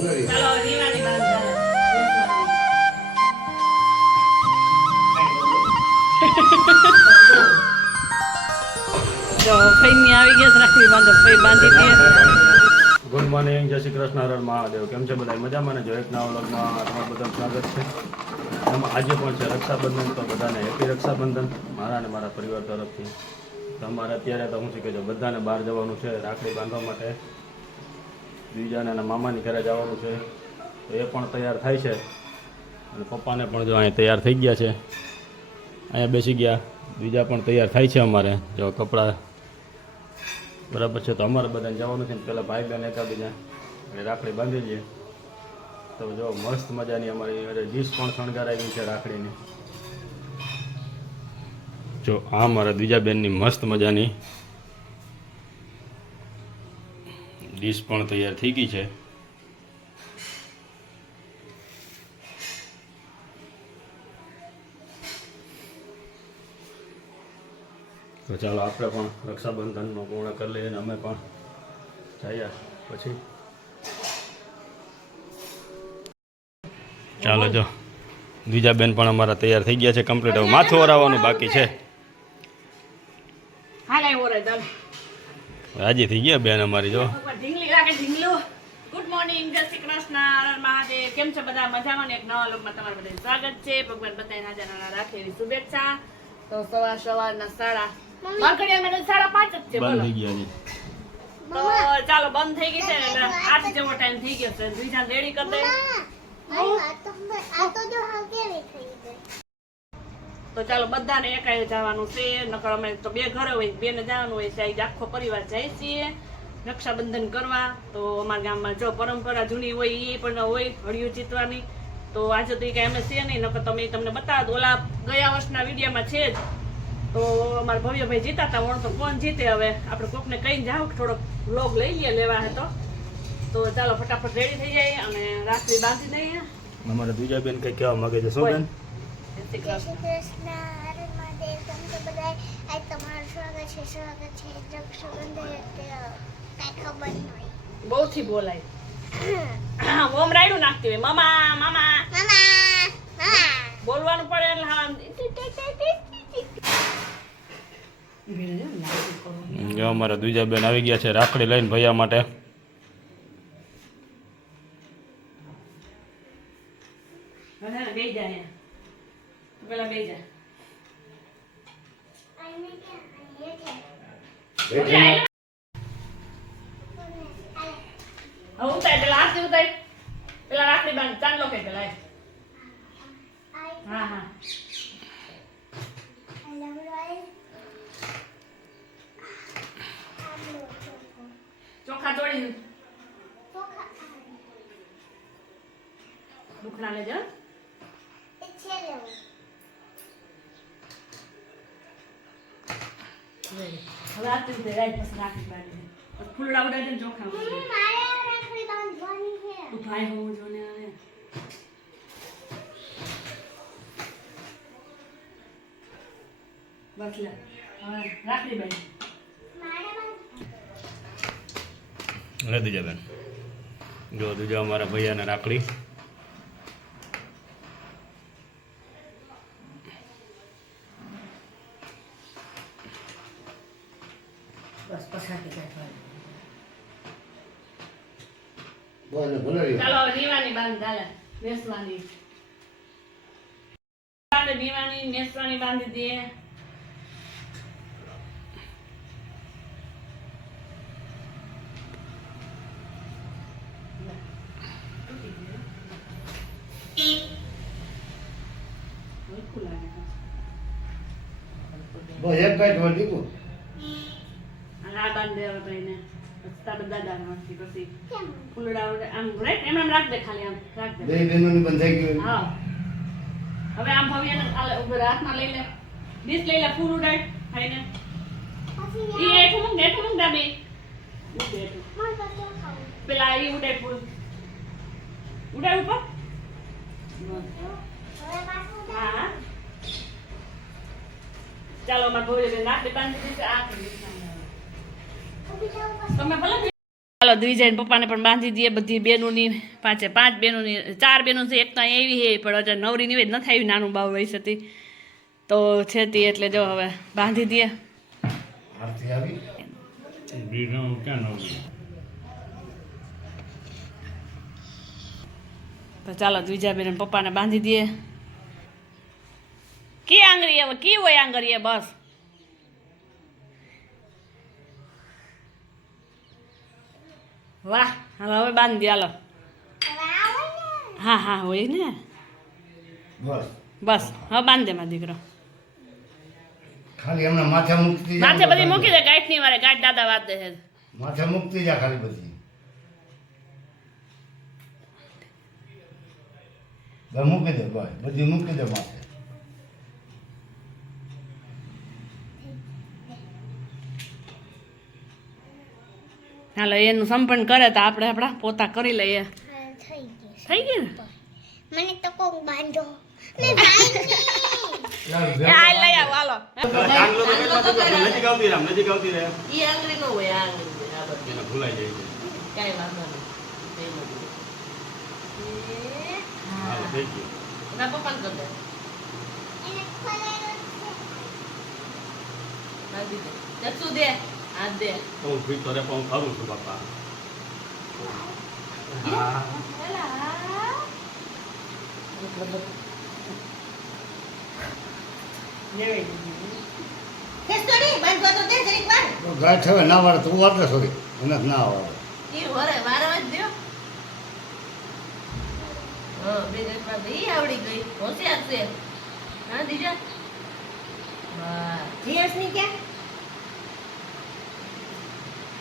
ચાલો દીવાની બાંધ જો ફઈની આવી ગયા રાખડી બાંધો ફઈ બાંધી દે. ગુડ મોર્નિંગ, જય શ્રી કૃષ્ણ, હર હર મહાદેવ. કેમ છે બધા? મજામાં ને? જો એક નવા વ્લોગમાં તમારું બધાનું સ્વાગત છે. એમાં આજે પણ છે રક્ષાબંધન, તો બધાને હેપી રક્ષાબંધન મારા અને મારા પરિવાર તરફથી. તો અમારે અત્યારે તો શું છે કે જો બધાને બહાર જવાનું છે રાખડી બાંધવા માટે, બીજાને એના મામાની ઘરે જવાનું છે, તો એ પણ તૈયાર થાય છે. અને પપ્પાને પણ જો અહીંયા તૈયાર થઈ ગયા છે, અહીંયા બેસી ગયા. બીજા પણ તૈયાર થાય છે અમારે, જો કપડાં બરાબર છે. તો અમારે બધાને જવાનું છે. પહેલાં ભાઈ બહેન એકાબીજા એટલે રાખડી બાંધી લઈએ. તો જો મસ્ત મજાની અમારી ડીશ પણ શણગારાવી છે રાખડીની. જો આ મારા બીજા બેનની મસ્ત મજાની ડીશ પણ તૈયાર થઈ ગઈ છે. તો ચાલો આપણે પણ રક્ષાબંધનનો પૂર્ણ કરી લઈએ અને અમે પણ જઈએ પછી. ચાલો જો બીજા બેન પણ અમારા તૈયાર થઈ ગયા છે કમ્પ્લીટ. હવે માથું ઓરાવવાનું બાકી છે. રાજી થઈ ગયા બેન અમારી. જો ઢીંગલી લાગે ઢીંગલું. ગુડ મોર્નિંગ, જય શ્રી કૃષ્ણ, હર હર મહાદેવ. કેમ છે બધા? મજામાં ને? એક નવા લોકમાં તમારું બધાનું સ્વાગત છે. ભગવાન બધાને હાજર નાના રાખે એવી શુભેચ્છા. તો સવારના 5:30 જ છે. બંધ થઈ ગયા છે. તો ચાલો બંધ થઈ ગઈ છે એટલે 8 જેવો ટાઈમ થઈ ગયો છે. બીજા રેડી કરી દે. તો ચાલો બધાને એકાએ જવાનું છે. નકર અમે તો બે ઘરે હોય, બેને જવાનું હોય છે. આખો પરિવાર જાય છીએ રક્ષાબંધન કરવા. તો અમારા ગામમાં જો પરંપરા જૂની હોય એ પણ હોય હળિયું જીતવાની. તો આજે તો એ કાંઈ અમે છે નહીં, નકર તમે તમને બતાવો તો ઓલા ગયા વર્ષના વિડીયોમાં છે જ. તો અમારા ભવ્યભાઈ જીતા હતા. વણ તો કોણ જીતે? હવે આપણે કોકને કહીને જાવ થોડોક વ્લોગ લઈ લઈએ લેવા હે તો ચાલો ફટાફટ રેડી થઈ જાય અને રાખડી બાંધી દઈએ. અમારા બીજા બેન કઈ કહેવા માંગે છે? શું બેન? જય શ્રી કૃષ્ણ, હર હર મહાદેવ. કેમ છો બધા? આજ તમારું સ્વાગત છે. રક્ષાબંધન એટલે કાંઈ ખબર નહીં. બહુથી બોલાય. ઓમ રાયડું નાખતી હોય મામા મામા મામા બોલવાનું પડે એટલે જો અમારા બીજા બેન આવી ગયા છે રાખડી લઈને ભૈયા માટે. બે જાય પેલા બે જાય ઉતાય પેલા હાથથી ઉતાય પેલા રાખડી બાંધ ચાંદલો કે પેલા હા હા ચોખા તોડી દુખના લેજો. હવે આટલી રીતે રાઈ પછી રાખી પાડી ફૂલડા ઉડાડી ને ચોખા તું ભાઈ હોવું જો ને હવે બસ લે હવે રાખડી બાઈ લે દીજા બેન. જો દીજા અમારા ભૈયાને રાખડી. બસ પછાડી કાઢવા ચાલો દીવાની બાંધ હાલે નેસવાની દીવાની નેસવાની બાંધી દે. એક કાઢવા દીધું આ બાંધ દેવા ભાઈને દાદા નાખી પછી ફૂલડા આમ રાખ એમ રાખ દે ખાલી આમ રાખ દે. બે બહેનોની બંધાઈ ગયું. હા હવે આમ ભવ્યને હાથમાં લઈ લે ડીશ લઈ લે ફૂલ ઉડાડ ભાઈને ઈ એઠું મૂક દાબે પેલા ઈ ઉડાડ ફૂલ ઉડાડ ઉપર હા ચાલો મારા ભવ્ય બેન રાખડી બાંધી દીધી. આ તમે ભલે ચાલો દ્વિજાને પપ્પાને પણ બાંધી દઈએ બધી બેનોની 5 બેનોની 4 બેનો છે એક તો અહીં એવી છે પણ હજુ નવરી નિવેદ નથી આવી નાનું બાવ વયસ હતી તો છે તે એટલે જો હવે બાંધી દઈએ આરતી આવી તો ચાલો દ્વિજાબેન પપ્પાને બાંધી દઈએ કી આંગળીએ હવે કી હોય આંગળીએ બસ વાહ હાલો હવે બાંધી દે હાલો હા હા હોય ને બસ બસ હવે બાંધ દે મારો દીકરો ખાલી હમણાં માથે મુકતી જા માથે બધી મૂકી દે ગાંઠની વારે ગાંઠ દાદા વાત દે છે માથે મુકતી જા ખાલી બધી બસ મૂકી દે બસ બધી મૂકી દે માથે હાલો એનું સંપન્ન કરે તો આપણે આપણા પોતા કરી લઈએ થઈ ગયું ને મને તો કોક બાંધો એ આ લઈ આવો હાલો નજીક આવતી રહે નજીક આવતી રહે ઈ આંગળી નો હોય આ આંગળી હોય, આ બધી એને ભૂલાઈ જાય છે. કાંઈ વાંધો નહીં હાલો, થઈ ગયું. ના પપ્પાને કરી દે બાંધી દે જસુ દે હાથ દે તો હું ફીટ કરે પણ હું કરું છું બાપા હા તો ગાય થવે ના વાળે તું વાળે સોરી એને ના વાળે ઈ વરે વારવા જ દ્યો હા બે જણ પાસે ઈ આવડી ગઈ હોશિયાર છે હા દીજા વાહ જીએસ ની ક્યાં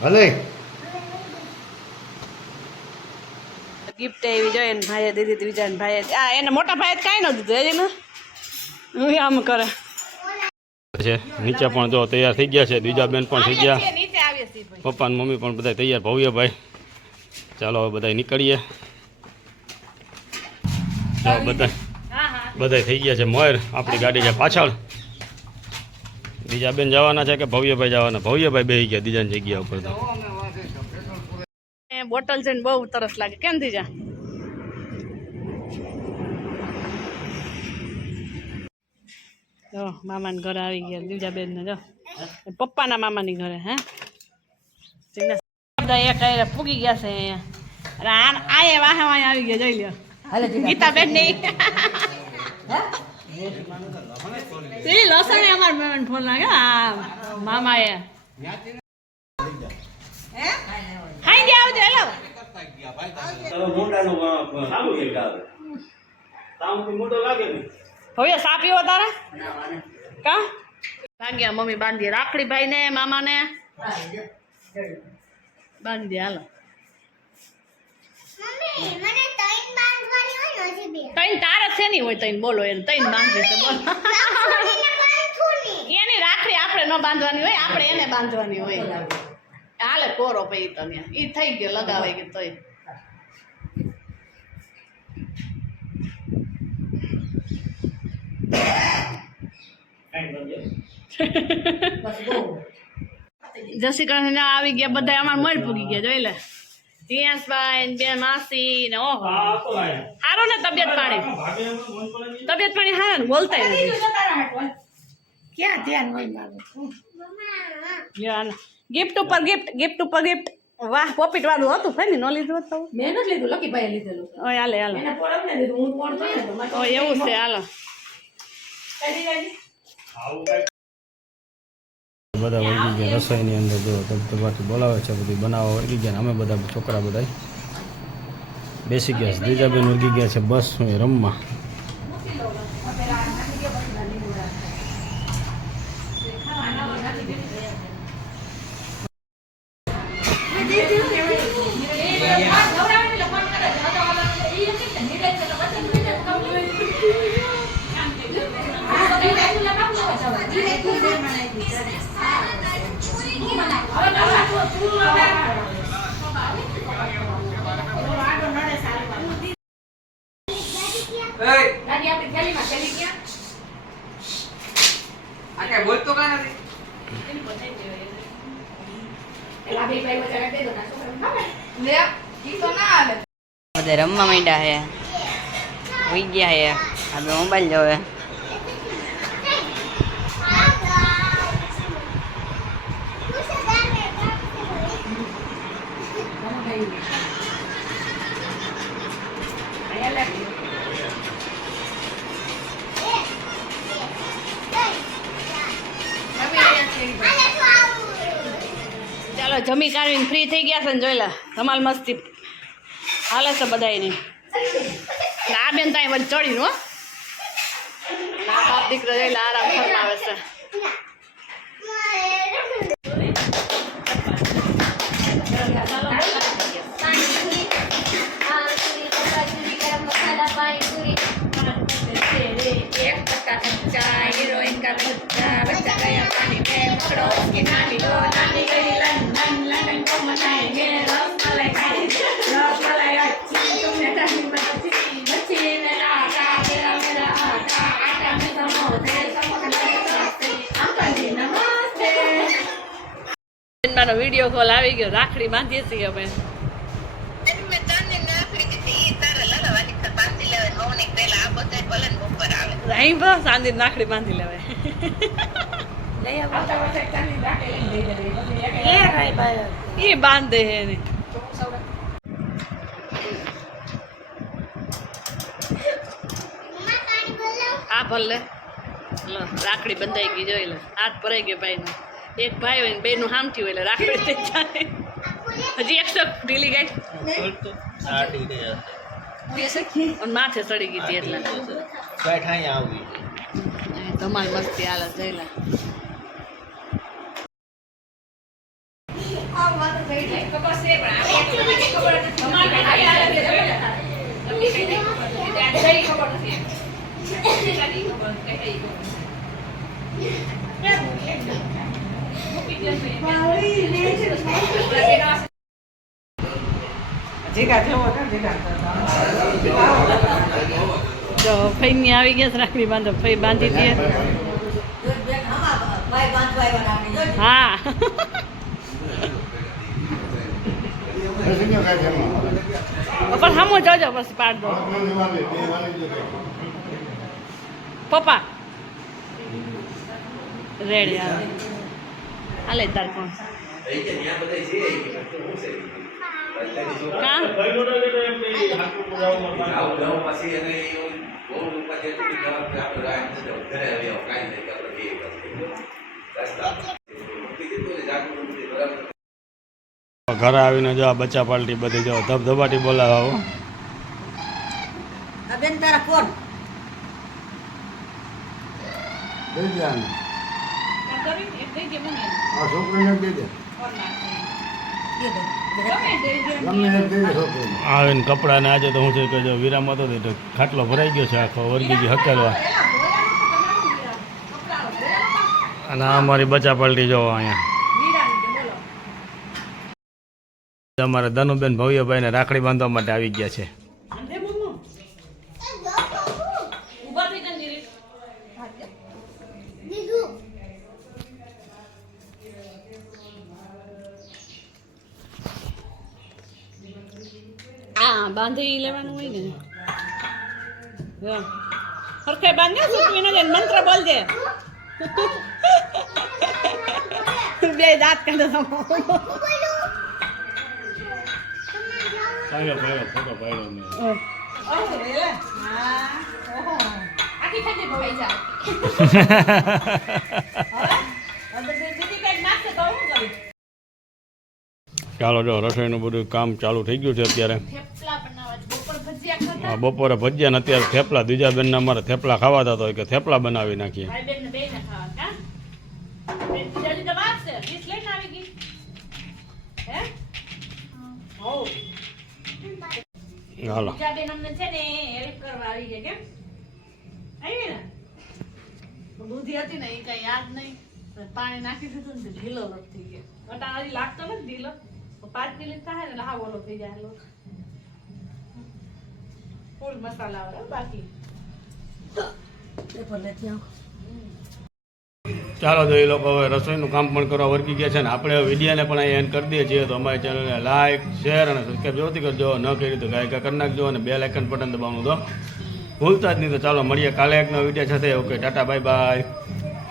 ભલે ગિફ્ટ એવી જોઈએ ને ભાઈએ દીધી ત્રીજા ભાઈએ આ એને મોટા ભાઈએ કાંઈ ન દીધું હજી ને હું આમ કરે છે નીચે પણ જો તૈયાર થઈ ગયા છે બીજા બેન પણ થઈ ગયા નીચે આવીએ છીએ ભાઈ પપ્પા ને મમ્મી પણ બધા તૈયાર ભવ્યભાઈ ચાલો હવે બધા નીકળીએ જો બધા હા હા બધા થઈ ગયા છે મોર આપણી ગાડી છે પાછળ બીજા બેન જવાના છે કે ભવ્યભાઈ જવાના ભવ્યભાઈ બેસી ગયા બીજાની જગ્યા ઉપર તો બોટલ છે ને બહુ તરસ લાગે કેમ થઈ જા જો મામાના ઘરે આવી ગયા બીજા બેન ને જો પપ્પાના મામાની ઘરે હે બધા એક આયરે પૂગી ગયા છે અહીંયા અને આયે વાહે વાહે આવી ગયા જોઈ લ્યો ગીતાબેન નહીં તે લસણે અમાર મેમન ફોન લાગે આ મામાએ હાઈ દે આવજો હેલો ભવ્ય સા પીવો તારે કા ભાગ્યા મમ્મી બાંધી રાખડી ભાઈ ને મામા ને બાંધી હાલો મમ્મી મને તૈન બાંધવાની હોય ને હજી બે તૈન તારે છે નહીં હોય તૈન બોલો એને તૈન બાંધવી છે બોલો છોડીને બાંધું ની એની રાખડી આપણે ન બાંધવાની હોય આપણે એને બાંધવાની હોય હાલે કોરો પઈ તને ઈ થઈ ગયો લગાવાઈ ગયો તોય જય શ્રી કૃષ્ણ આવી ગયા બધા અમાર મળ પૂગી ગયા જોઈ લે જીયાસભાઈ ને બે માસી ને ઓહો સારો ને તબિયત પાણી સારા ને બોલતા નથી ક્યાં ધ્યાન હોય મારું ગિફ્ટ ઉપર ગિફ્ટ વાહ પોપીટ વાળું હતું ફરી ન લીધું હતું મેં નથી લીધું લકી ભાઈ લીધેલું ઓય હાલે હાલો એને પોળમ ને લીધું હું કોણ થઈ તો ઓય એવું છે હાલો બધા વળગી ગયા રસોઈની અંદર જો ધબધબાથી બોલાવે છે બધું બનાવવા વળગી ગયા ને અમે બધા છોકરા બધા બેસી ગયા છે બીજા બેન વળગી ગયા છે બસ હું રમવા બધે રમવા માંડ્યા હે હોઈ ગયા હે હવે મોબાઈલ જોવે ચાલો જમી કાઢીને ફ્રી થઈ ગયા છે ને જોઈ લે ધમાલ મસ્તી હાલે છે બધાયની આ બેન ત્યાં વચ્ચે ચડીને હો આ બાપ દીકરો જોઈ લે આરામ ફરમાવે છે વિડીયો કોલ આવી ગયો રાખડી બાંધીએ છીએ અમે અહીં બસ સાંજે નાખડી બાંધી લેવાય એ બાંધે હે ને આ ભલે લો રાખડી બંધાઈ ગઈ જોઈ લે હાથ ભરાઈ ગયો ભાઈ ને એક ભાઈ હોય ને બે નું હામથી હોય એટલે રાખડી થઈ જાય હજી 100 ઢીલી ગઈ અને માથે ચડી ગઈ હતી એટલે તમારી મસ્તી હાલ જઈલા જો ફઈ આવી ગયા રાખડી બાંધો ફઈ બાંધી દે હા પણ સામો જોજો પછી પાડ દો પપ્પા રેડી આવે હાલે તાર કોણ ઘરે આવીને જો આ બચ્ચા પાલટી બધી જો ધબધબાટી બોલાવો બેન તારા કોણ આવીને કપડાને આજે તો હું છે કે જો વિરામ હતો તો ખાટલો ભરાઈ ગયો છે આખો વર્ગી ગઈ હકેલવા અને આ અમારી બચ્ચા પાલટી જોવો અહીંયા અમારા ધનુબેન ભવ્યભાઈને રાખડી બાંધવા માટે આવી ગયા છે હા બાંધી લેવાનું હોય ને સરખે બાંધ્યા સુકવીને જઈને મંત્ર બોલજે બે દાંત કાઢો ફોટો પાડ્યો મેં ચાલો જો રસોઈનું બધું કામ ચાલુ થઈ ગયું છે અત્યારે બપોરે ભજીયા ને અત્યારે થેપલા બીજા બેન અમારે થેપલા ખાવાતા તો કે થેપલા બનાવી નાખીએ હાલો દૂધી હતી ને એ કઈ યાદ નહીં પાણી નાખી દીધું ને ઢીલો થઈ ગયો અટા હજી લાગતો નથી ઢીલો 5 મિનિટ થાય ને હાવ ઓલો થઈ જાય લોટ ફૂલ મસાલા આવે બાકી ચાલો તો એ લોકો હવે રસોઈનું કામ પણ કરવા વર્ગી ગયા છે ને આપણે વિડીયોને પણ અહીં એન્ડ કરી દઈએ છીએ. તો અમારી ચેનલને લાઇક શેર અને સબસ્ક્રાઈબ જરૂરથી કરજો. ન કરી તો ગાયકા કરી નાખજો અને બેલ આઇકન બટન દબાવવાનું તો ભૂલતા જ નહીં. તો ચાલો મળીએ કાલે એક નવા વિડીયો સાથે. Okay tata bye bye.